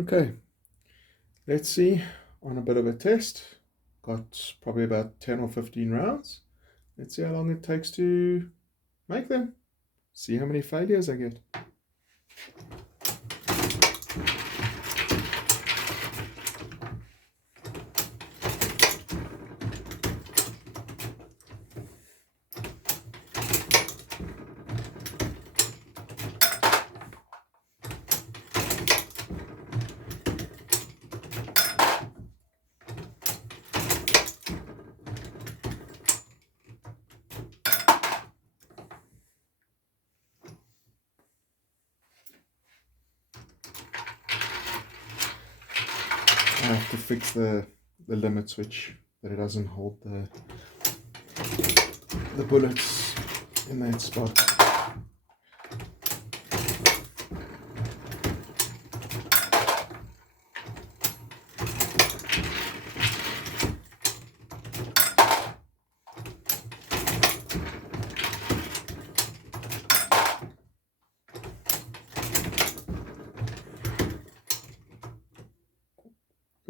Okay, let's see on a bit of a test. Got probably about 10 or 15 rounds. Let's see how long it takes to make them. See how many failures I get. I have to fix the limit switch that it doesn't hold the bullets in that spot.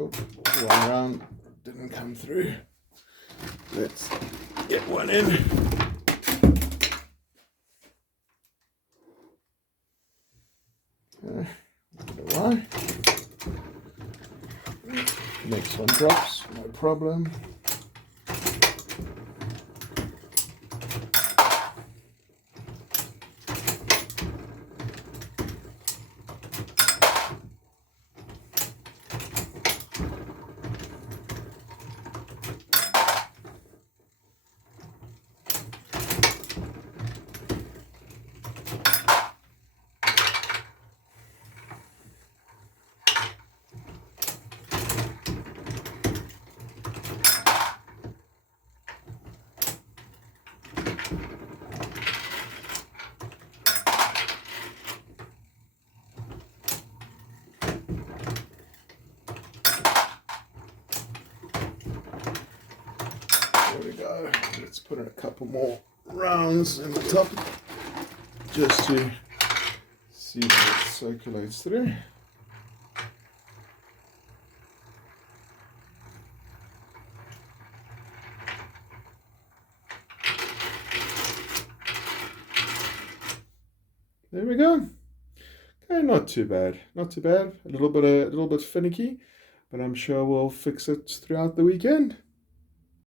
Oh, one round didn't come through. Let's get one in. Wonder why. Next one drops, no problem. There we go. Let's put in a couple more rounds in the top just to see if it circulates through. There we go. Okay, not too bad. Not too bad. A little bit finicky, but I'm sure we'll fix it throughout the weekend.